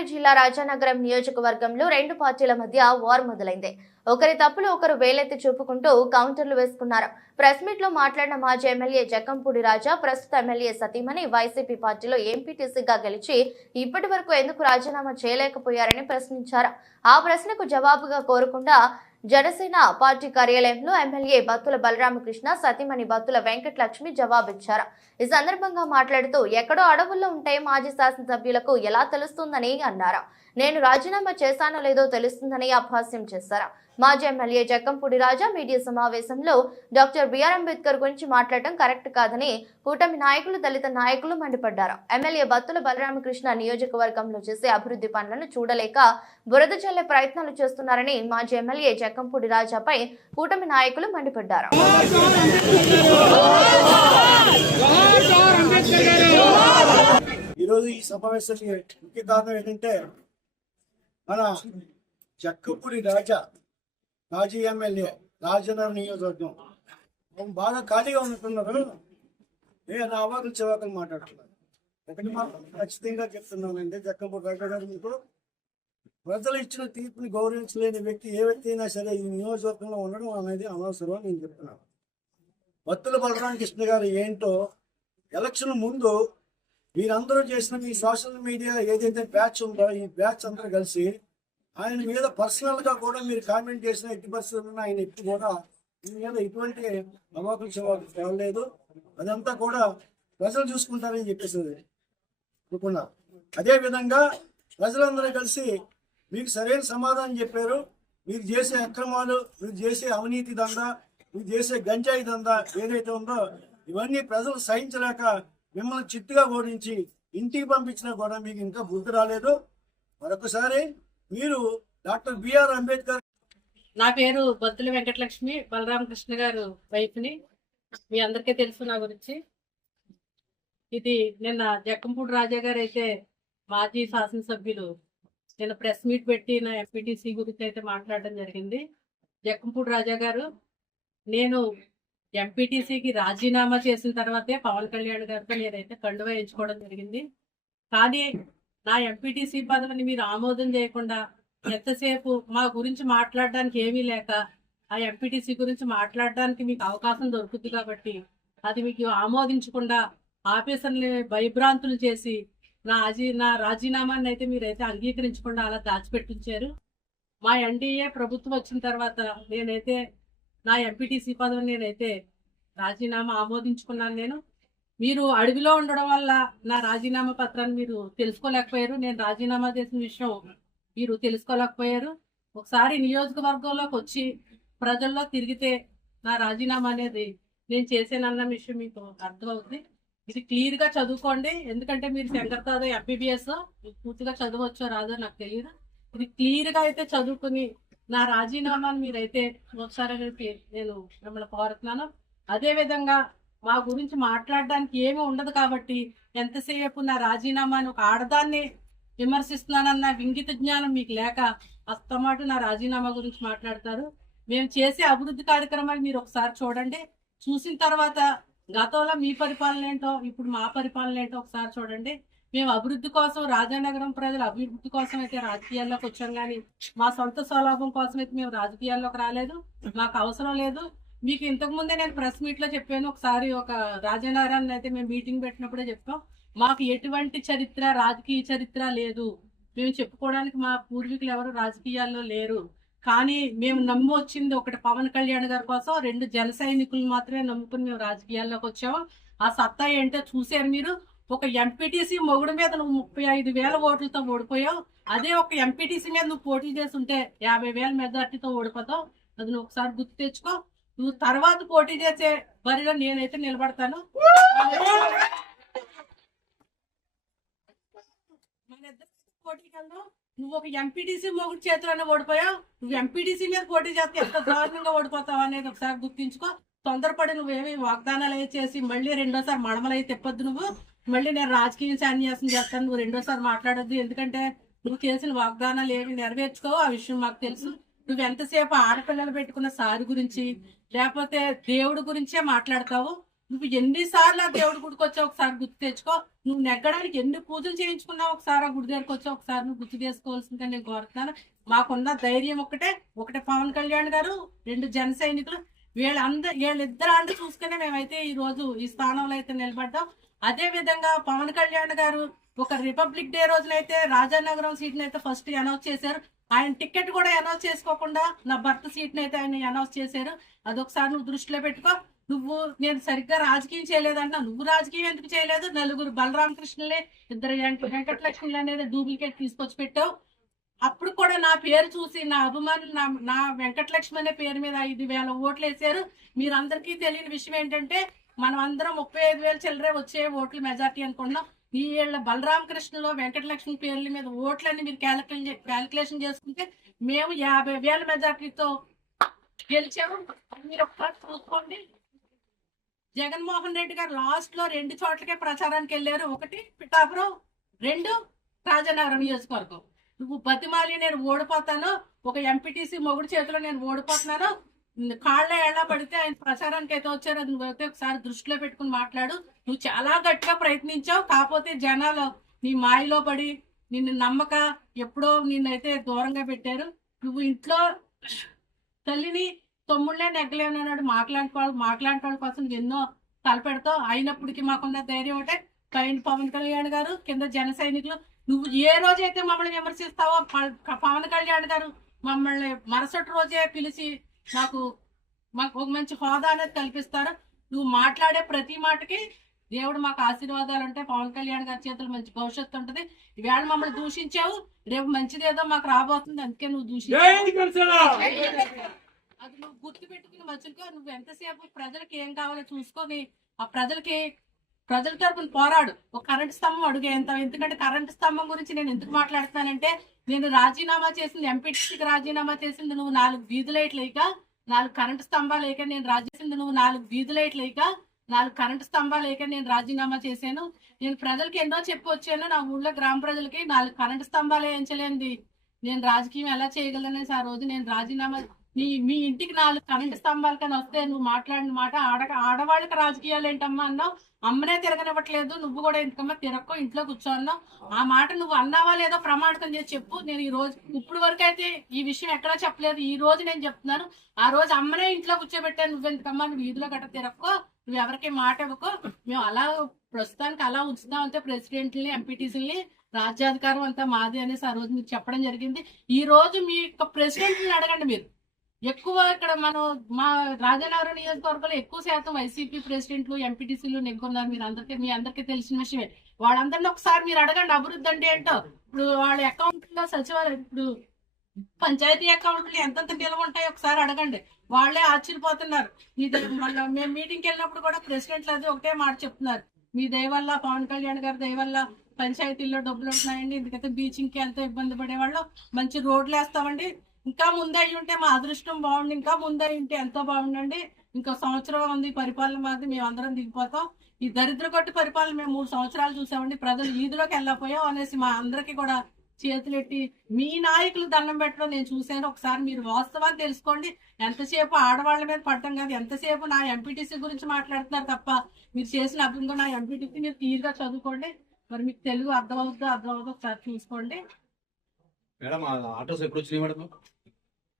ఉమ్మడి జిల్లా రాజానగరం నియోజకవర్గంలో రెండు పార్టీల మధ్య వార్ మొదలైంది. ఒకరి తప్పులు ఒకరు వేలెత్తి చూపుకుంటూ కౌంటర్లు వేసుకున్నారు. ప్రెస్ మీట్లో మాట్లాడిన మాజీ ఎమ్మెల్యే జక్కంపూడి రాజా ప్రస్తుత ఎమ్మెల్యే సతీమణి వైసీపీ పార్టీలో ఎంపీటీసీగా గెలిచి ఇప్పటి వరకు ఎందుకు రాజీనామా చేయలేకపోయారని ప్రశ్నించారు. ఆ ప్రశ్నకు జవాబుగా కోరకుండా జనసేన పార్టీ కార్యాలయంలో ఎమ్మెల్యే బత్తుల బలరామకృష్ణ సతీమణి బత్తుల వెంకటలక్ష్మి జవాబిచ్చారు. ఈ సందర్భంగా మాట్లాడుతూ ఎక్కడో అడవుల్లో ఉంటే మాజీ శాసనసభ్యులకు ఎలా తెలుస్తుందని? అన్నారు. నేను రాజీనామా చేశానో లేదో తెలుస్తుందని అభాస్యం చేశారు. మాజీ ఎమ్మెల్యే జక్కంపూడి రాజా మీడియా సమావేశంలో డాక్టర్ బిఆర్ అంబేద్కర్ గురించి మాట్లాడటం కరెక్ట్ కాదని కూటమి నాయకులు దళిత నాయకులు మండిపడ్డారు. ఎమ్మెల్యే బత్తుల బలరామకృష్ణ నియోజకవర్గంలో చేసే అభివృద్ధి పనులను చూడలేక బురద చల్లే ప్రయత్నాలు చేస్తున్నారని మాజీ ఎమ్మెల్యే జక్కంపూడి రాజాపై కూటమి నాయకులు మండిపడ్డారు. ఈరోజు ఈ సమావేశానికి ముఖ్య కారణం ఏంటంటే మన జక్కపూడి రాజా మాజీ ఎమ్మెల్యే రాజనగర్ నియోజకవర్గం. బాగా ఖాళీగా ఉంటున్నారు నేను నా అవాకులు చివాకులు మాట్లాడుతున్నాను ఒకటి మాత్రం ఖచ్చితంగా చెప్తున్నానండి జక్కపూడి రాజా గారు మీకు. ప్రజలు ఇచ్చిన తీర్పుని గౌరవించలేని వ్యక్తి ఏ వ్యక్తి అయినా సరే ఈ నియోజకవర్గంలో ఉండడం అనేది అనవసరం అని నేను చెప్తున్నాను భక్తుల బలరామకృష్ణ గారు ఏంటో ఎలక్షన్ ముందు మీరందరూ చేసిన మీ సోషల్ మీడియా ఏదైతే బ్యాచ్ ఉందో ఈ బ్యాచ్ అందరూ కలిసి ఆయన మీద పర్సనల్గా కూడా మీరు కామెంట్ చేసిన ఎట్టి పరిస్థితుల్లో ఆయన ఎట్టి కూడా మీ మీద ఎటువంటి అవాకులు చవాకులు తేవలేదు అదంతా కూడా ప్రజలు చూసుకుంటారని చెప్పేసి అనుకున్నా. అదే విధంగా ప్రజలందరూ కలిసి మీకు సరైన సమాధానం చెప్పారు. మీరు చేసే అక్రమాలు మీరు చేసే అవినీతి దందా మీరు చేసే గంజాయి దందా ఏదైతే ఉందో ఇవన్నీ ప్రజలు సహించలేక మిమ్మల్ని చిట్టుగా ఓడించి ఇంటికి పంపించినా కూడా మీకు ఇంకా బుద్ధి రాలేదు. మరొకసారి మీరు డాక్టర్ బిఆర్ అంబేద్కర్ నా పేరు బొద్దుల వెంకటలక్ష్మి బలరామకృష్ణ గారు వైఫ్ని. మీ అందరికీ తెలుసు నా గురించి. ఇది నిన్న జక్కంపూడి రాజా గారు అయితే మాజీ శాసనసభ్యులు. నిన్న ప్రెస్ మీట్ పెట్టి నా ఎంపీటీసీ గురించి అయితే మాట్లాడడం జరిగింది. జక్కంపూడి రాజా గారు నేను ఎంపీటీసీకి రాజీనామా చేసిన తర్వాతే పవన్ కళ్యాణ్ గారితో నేనైతే కండువా ఎంచుకోవడం జరిగింది. కానీ నా ఎంపీటీసీ పదవిని మీరు ఆమోదం చేయకుండా ఎంతసేపు మా గురించి మాట్లాడడానికి ఏమీ లేక ఆ ఎంపీటీసీ గురించి మాట్లాడడానికి మీకు అవకాశం దొరుకుతుంది కాబట్టి అది మీకు ఆమోదించకుండా ఆఫీసర్ని భయభ్రాంతులు చేసి నా అజీ నా రాజీనామాన్ని అయితే మీరైతే అంగీకరించకుండా అలా దాచిపెట్టించారు. మా ఎన్డీఏ ప్రభుత్వం వచ్చిన తర్వాత నేనైతే నా ఎంపీటీసీ పదవిని నేనైతే రాజీనామా ఆమోదించుకున్నాను నేను. మీరు అడవిలో ఉండడం వల్ల నా రాజీనామా పత్రాన్ని మీరు తెలుసుకోలేకపోయారు. నేను రాజీనామా చేసిన విషయం మీరు తెలుసుకోలేకపోయారు. ఒకసారి నియోజకవర్గంలోకి వచ్చి ప్రజల్లో తిరిగితే నా రాజీనామా అనేది నేను చేసేనన్న విషయం మీకు అర్థమవుతుంది ఇది క్లియర్గా చదువుకోండి. ఎందుకంటే మీరు శంకర్తాద ఎంబీబీఎస్ పూర్తిగా చదవచ్చో రాదో నాకు తెలియదు. ఇది క్లియర్గా అయితే చదువుకుని నా రాజీనామాను మీరైతే ఒకసారి నేను మిమ్మల్ని కోరుతున్నాను. అదే విధంగా మా గురించి మాట్లాడడానికి ఏమీ ఉండదు కాబట్టి ఎంతసేపు నా రాజీనామాను ఒక ఆడదాన్ని విమర్శిస్తున్నానన్న వింగిత జ్ఞానం మీకు లేక అస్తమాటు నా రాజీనామా గురించి మాట్లాడతారు. మేము చేసే అభివృద్ధి కార్యక్రమాలు మీరు ఒకసారి చూడండి. చూసిన తర్వాత గతంలో మీ పరిపాలన ఏంటో ఇప్పుడు మా పరిపాలన ఏంటో ఒకసారి చూడండి. మేము అభివృద్ధి కోసం రాజానగరం ప్రజల అభివృద్ధి కోసం అయితే రాజకీయాల్లోకి వచ్చాం కానీ మా సొంత స్వలాభం కోసం అయితే మేము రాజకీయాల్లోకి రాలేదు. మాకు అవసరం లేదు. మీకు ఇంతకు ముందే నేను ప్రెస్ మీట్లో చెప్పాను ఒకసారి ఒక రాజనారాయణ అయితే మేము మీటింగ్ పెట్టినప్పుడే చెప్పాం మాకు ఎటువంటి చరిత్ర రాజకీయ చరిత్ర లేదు. మేము చెప్పుకోవడానికి మా పూర్వీకులు ఎవరు రాజకీయాల్లో లేరు. కానీ మేము నమ్మి వచ్చింది ఒకటి పవన్ కళ్యాణ్ గారి కోసం రెండు జన సైనికులు మాత్రమే నమ్ముకుని మేము రాజకీయాల్లోకి వచ్చాము. ఆ సత్తా ఏంటో చూశారు మీరు? ఒక ఎంపీటీసీ మొగుడు మీద నువ్వు ముప్పై ఐదు వేల ఓట్లతో ఓడిపోయావు. అదే ఒక ఎంపీటీసీ మీద నువ్వు పోటీ చేస్తుంటే యాభై వేల మెజార్టీతో ఓడిపోతావు. అది నువ్వు ఒకసారి గుర్తు తెచ్చుకో. నువ్వు తర్వాత పోటీ చేసే బరిలో నేనైతే నిలబడతాను. మన ఇద్దరు పోటీకి వెళ్దాం నువ్వు ఒక ఎంపీటీసీ మొగుడు చేతిలోనే ఓడిపోయావు. నువ్వు ఎంపీటీసీ మీద పోటీ చేస్తే ఎంత దారుణంగా ఓడిపోతావు అనేది ఒకసారి గుర్తించుకో. తొందరపడి నువ్వేమి వాగ్దానాలు అయితే చేసి మళ్ళీ రెండోసారి మడమలై తెప్పొద్దు నువ్వు. మళ్ళీ నేను రాజకీయ సన్యాసం చేస్తాను. నువ్వు రెండోసారి మాట్లాడొద్దు. ఎందుకంటే నువ్వు చేసిన వాగ్దానాలు ఏమి నెరవేర్చుకోవు. ఆ విషయం మాకు తెలుసు. నువ్వు ఎంతసేపు ఆడపిల్లలు పెట్టుకున్న సారి గురించి లేకపోతే దేవుడి గురించే మాట్లాడతావు? నువ్వు ఎన్నిసార్లు ఆ దేవుడి గుడికి వచ్చావు ఒకసారి గుర్తు తెచ్చుకో. నువ్వు నెగ్గడానికి ఎన్ని పూజలు చేయించుకున్నావు ఒకసారి ఆ గుడి దగ్గరకు వచ్చావు ఒకసారి నువ్వు గుర్తు చేసుకోవాల్సిందిగా నేను కోరుతున్నాను. మాకున్న ధైర్యం ఒకటే. ఒకటే పవన్ కళ్యాణ్ గారు రెండు జన సైనికులు. వీళ్ళందరూ వీళ్ళిద్దరు అందరు చూసుకునే మేమైతే ఈ రోజు ఈ స్థానంలో అయితే నిలబడ్డాం. అదే విధంగా పవన్ కళ్యాణ్ గారు ఒక రిపబ్లిక్ డే రోజునైతే రాజానగరం సీట్ అయితే ఫస్ట్ అనౌన్స్ చేశారు. ఆయన టికెట్ కూడా అనౌన్స్ చేసుకోకుండా నా భర్త సీట్ అయితే ఆయన అనౌన్స్ చేశారు. అదొకసారి నువ్వు దృష్టిలో పెట్టుకో. నువ్వు నేను సరిగ్గా రాజకీయం చేయలేదంట నువ్వు రాజకీయం ఎందుకు చేయలేదు? నలుగురు బలరామకృష్ణలే ఇద్దరు వెంకటలక్ష్మిలు అనేది డూప్లికేట్ తీసుకొచ్చి పెట్టావు. అప్పుడు కూడా నా పేరు చూసి నా అభిమానులు నా నా వెంకటలక్ష్మి అనే పేరు మీద ఐదు వేల ఓట్లు వేసారు మీరందరికీ తెలియని విషయం ఏంటంటే మనం అందరం ముప్పై ఐదు వేల చిల్లరే వచ్చే ఓట్లు మెజార్టీ అనుకుంటున్నాం. ఈ ఏళ్ళ బలరామకృష్ణలో వెంకటలక్ష్మి పేర్ల మీద ఓట్లన్నీ మీరు క్యాలిక్యులేషన్ క్యాలిక్యులేషన్ చేసుకుంటే మేము యాభై వేల మెజార్టీతో గెలిచాము. మీరు ఒకసారి చూసుకోండి. జగన్మోహన్ రెడ్డి గారు లాస్ట్లో రెండు చోట్లకే ప్రచారానికి వెళ్ళారు. ఒకటి పిఠాపురం రెండు రాజనగరం నియోజకవర్గం. నువ్వు బతిమాలి నేను ఓడిపోతాను. ఒక ఎంపీటీసీ మొగుడు చేతిలో నేను ఓడిపోతున్నాను. కాళ్ళ ఎలా పడితే ఆయన ప్రచారానికి అయితే వచ్చారు. అది నువ్వైతే ఒకసారి దృష్టిలో పెట్టుకుని మాట్లాడు. నువ్వు చాలా గట్టిగా ప్రయత్నించావు. కాకపోతే జనాలు నీ మాయలో పడి నిన్ను నమ్మక ఎప్పుడో నిన్నైతే దూరంగా పెట్టారు. నువ్వు ఇంట్లో తల్లిని తమ్ముళ్ళే నెగ్గలేమన్నాడు మాట్లాడే వాళ్ళు మాట్లాడే వాళ్ళ కోసం ఎన్నో తలపెడతావు అయినప్పటికీ మాకున్న ధైర్యం ఒకటే. పైన పవన్ కళ్యాణ్ గారు కింద జన సైనికులు నువ్వు ఏ రోజైతే మమ్మల్ని విమర్శిస్తావో ప- పవన్ కళ్యాణ్ గారు మమ్మల్ని మరుసటి రోజే పిలిచి నాకు మాకు ఒక మంచి హోదా అనేది కల్పిస్తారు నువ్వు మాట్లాడే ప్రతి మాటకి దేవుడు మాకు ఆశీర్వాదాలు ఉంటాయి. పవన్ కళ్యాణ్ గారి చేతులు మంచి భవిష్యత్తు ఉంటుంది. ఈవేళ మమ్మల్ని దూషించావు. రేపు మంచిదేదో మాకు రాబోతుంది. అందుకే నువ్వు దూషించావు. అది నువ్వు గుర్తు పెట్టుకుని మధ్యలో నువ్వు ఎంతసేపు ప్రజలకి ఏం కావాలో చూసుకొని ఆ ప్రజలకి ప్రజల తరపున పోరాడు. ఒక కరెంట్ స్తంభం అడుగేంత ఎందుకంటే కరెంట్ స్తంభం గురించి నేను ఎందుకు మాట్లాడుతానంటే నేను రాజీనామా చేసింది ఎంపీటీసీకి రాజీనామా చేసింది నువ్వు నాలుగు వీధి లైట్లు లేక నాలుగు కరెంట్ స్తంభాలు లేక నేను రాజేసింది నువ్వు నాలుగు వీధి లైట్లు లేక నాలుగు కరెంట్ స్తంభాలు లేక నేను రాజీనామా చేశాను. నేను ప్రజలకి ఎన్నో చెప్పి వచ్చాను నా ఊళ్ళో గ్రామ ప్రజలకి నాలుగు కరెంట్ స్తంభాలు వేయించలేంది నేను రాజకీయం ఎలా చేయగలనేసి ఆ రోజు నేను రాజీనామా నీ మీ ఇంటికి నాలుగు కరెంటు స్తంభాలు కానీ వస్తే నువ్వు మాట్లాడిన మాట ఆడ ఆడవాళ్ళకి రాజకీయాలు ఏంటమ్మా అన్నావు? అమ్మనే తిరగనివ్వట్లేదు నువ్వు కూడా ఎందుకమ్మా తిరక్కో ఇంట్లో కూర్చో అన్నావు? ఆ మాట నువ్వు అన్నావా లేదో ప్రమాణితం చేసి చెప్పు. నేను ఈ రోజు ఇప్పుడు వరకు అయితే ఈ విషయం ఎక్కడా చెప్పలేదు. ఈ రోజు నేను చెప్తున్నాను. ఆ రోజు అమ్మనే ఇంట్లో కూర్చోబెట్టాను. నువ్వు ఎందుకమ్మా నువ్వు వీధిలో గట్ట తిరక్కో. నువ్వు ఎవరికి మాట ఇవ్వకో. మేము అలా ప్రస్తుతానికి అలా ఉంచుతాం అంతే ప్రెసిడెంట్ని ఎంపీటీసీని రాజ్యాధికారం అంతా మాది అనేసి ఆ రోజు మీకు చెప్పడం జరిగింది. ఈ రోజు మీ యొక్క ప్రెసిడెంట్ని అడగండి మీరు. ఎక్కువ ఇక్కడ మనం మా రాజనగరం నియోజకవర్గంలో ఎక్కువ శాతం వైసీపీ ప్రెసిడెంట్లు ఎంపీటీసీలు నెగ్గున్నారు. మీరు అందరికీ మీ అందరికీ తెలిసిన విషయమే. వాళ్ళందరినీ ఒకసారి మీరు అడగండి. అభివృద్ధి అంటే ఏంటో? ఇప్పుడు వాళ్ళ అకౌంట్లో సచివాలయం ఇప్పుడు పంచాయతీ అకౌంట్లు ఎంతెంత నిల్వ ఉంటాయో ఒకసారి అడగండి. వాళ్ళే ఆశ్చర్యపోతున్నారు. మీ ద- మేము మీటింగ్కి వెళ్ళినప్పుడు కూడా ప్రెసిడెంట్లు అది ఒకటే మాట చెప్తున్నారు. మీ దయవల్ల పవన్ కళ్యాణ్ గారి దయవల్ల పంచాయతీల్లో డబ్బులు ఉంటున్నాయండి. ఎందుకంటే బీచింగ్కి ఎంతో ఇబ్బంది పడేవాళ్ళు. మంచి రోడ్లు వేస్తామండి ఇంకా ముందయి ఉంటే మా అదృష్టం బాగుండి ఇంకా ముందయి ఉంటే ఎంతో బాగుండండి. ఇంకా సంవత్సరం ఉంది పరిపాలన మాది మేము అందరం దిగిపోతాం. ఈ దరిద్ర కొట్టి పరిపాలన మేము మూడు సంవత్సరాలు చూసామండి. ప్రజలు ఈదులోకి వెళ్ళకపోయాం అనేసి మా అందరికీ కూడా చేతులెట్టి మీ నాయకులు దండం పెట్టడం నేను చూశాను. ఒకసారి మీరు వాస్తవాన్ని తెలుసుకోండి. ఎంతసేపు ఆడవాళ్ళ మీద పడటం కాదు ఎంతసేపు నా ఎంపీటీసీ గురించి మాట్లాడుతున్నారు తప్ప మీరు చేసిన అభివృద్ధి నా ఎంపీటీసీ మీరు తీరుగా చదువుకోండి. మరి మీకు తెలుగు అర్థం అవుతుందో అర్థం అవుతుందో ఒకసారి చూసుకోండి. మేడం ఆటోస్ ఎప్పుడు వచ్చినాయి మేడం?